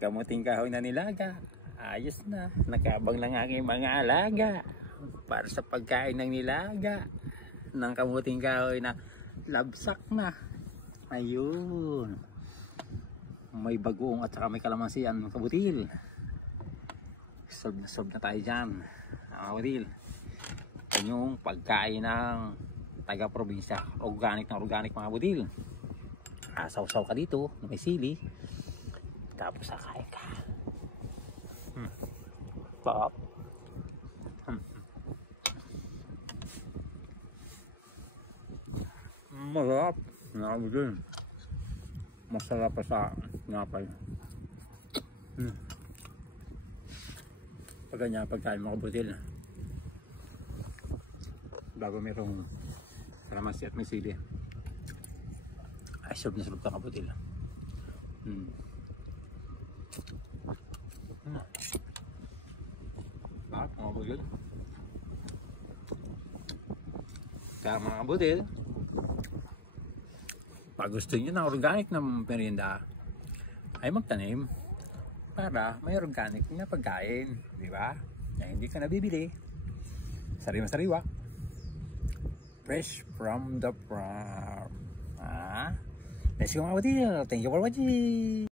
Kamuting kahoy na nilaga. Ayos na. Nakabang lang aking mga alaga para sa pagkain ng nilaga ng kamuting kahoy na labsak na. Ayun. May bagoong at saka may kalamansi ang kabutil. Solve na tayo dyan. Kabutil. Ito yung pagkain ng taga-probinsya. Organic na organic mga kabutil. Asaw-saw ka dito. May sili. Tapos sakain ka. Pop. Masarap. Nakabudin. Masarap pa sa ngapay. Pag ganyan, pagkain mo kabutil. Bago mayroong kalamansi at may sili. Ay, sarap na sarap ka kabutil. Bakit mga kabutil? Kaya mga kabutil, pag gusto nyo ng organic na merienda, ay magtanim para may organic na pagkain, di ba? Na hindi ka nabibili. Sariwa-sariwa. Fresh from the farm. Let's go mga kabutil. Thank you for watching.